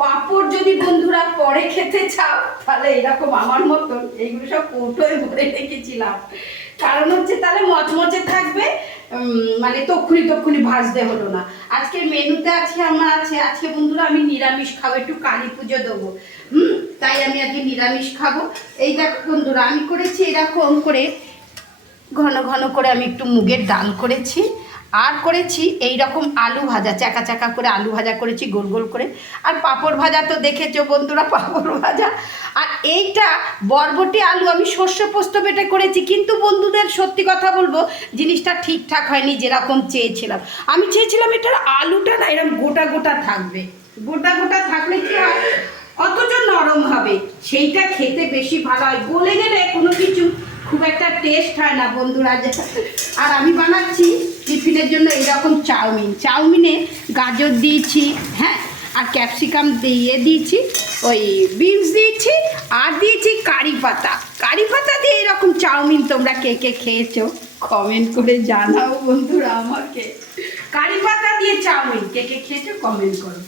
পাঁপড় যদি বন্ধুরা পরে খেতে চাও, তাহলে এরকম আমার মতন এইগুলো সব কৌটোয় ভরে রেখেছিলাম। কারণ হচ্ছে তাহলে মচমচে থাকবে মানে তক্ষুনি তক্ষুনি ভাজতে হলো না। আজকে মেনুতে আছে আমার আছে, আজকে বন্ধুরা আমি নিরামিষ খাব, একটু কালী পুজো দেবো। হুম, তাই আমি আজকে নিরামিষ খাব। এই দেখো বন্ধুরা, আমি করেছি এরকম করে, ঘন ঘন করে আমি একটু মুগের ডাল করেছি। আর করেছি এই রকম আলু ভাজা চাকা চাকা করে আলু ভাজা করেছি, গোল গোল করে। আর পাঁপড় ভাজা তো দেখেছ বন্ধুরা, পাঁপড় ভাজা। আর এইটা বরবটি আলু আমি সর্ষে পোস্ত বেটে করেছি, কিন্তু বন্ধুদের সত্যি কথা বলব, জিনিসটা ঠিকঠাক হয়নি যেরকম চেয়েছিলাম। আমি চেয়েছিলাম এটার আলুটা না এরকম গোটা গোটা থাকবে। গোটা গোটা থাকলে কি হয়? অথচ নরম হবে। সেইটা খেতে বেশি ভালো হয়। গলে গেলে কোনো কিছু খুব একটা টেস্ট হয় না বন্ধুরা। আর আমি বানাচ্ছি টিফিনের জন্য এরকম চাউমিন। চাউমিনে গাজর দিয়েছি হ্যাঁ আর ক্যাপসিকাম দিয়ে দিয়েছি, ওই বিনস দিয়েছি, আর দিয়েছি কারি পাতা। কারি পাতা দিয়ে এরকম চাউমিন তোমরা কে কে খেয়েছো? কমেন্ট করে জানাও বন্ধুরা আমাকে। কারি পাতা দিয়ে চাউমিন, কে কে খেয়েছো? কমেন্ট করো।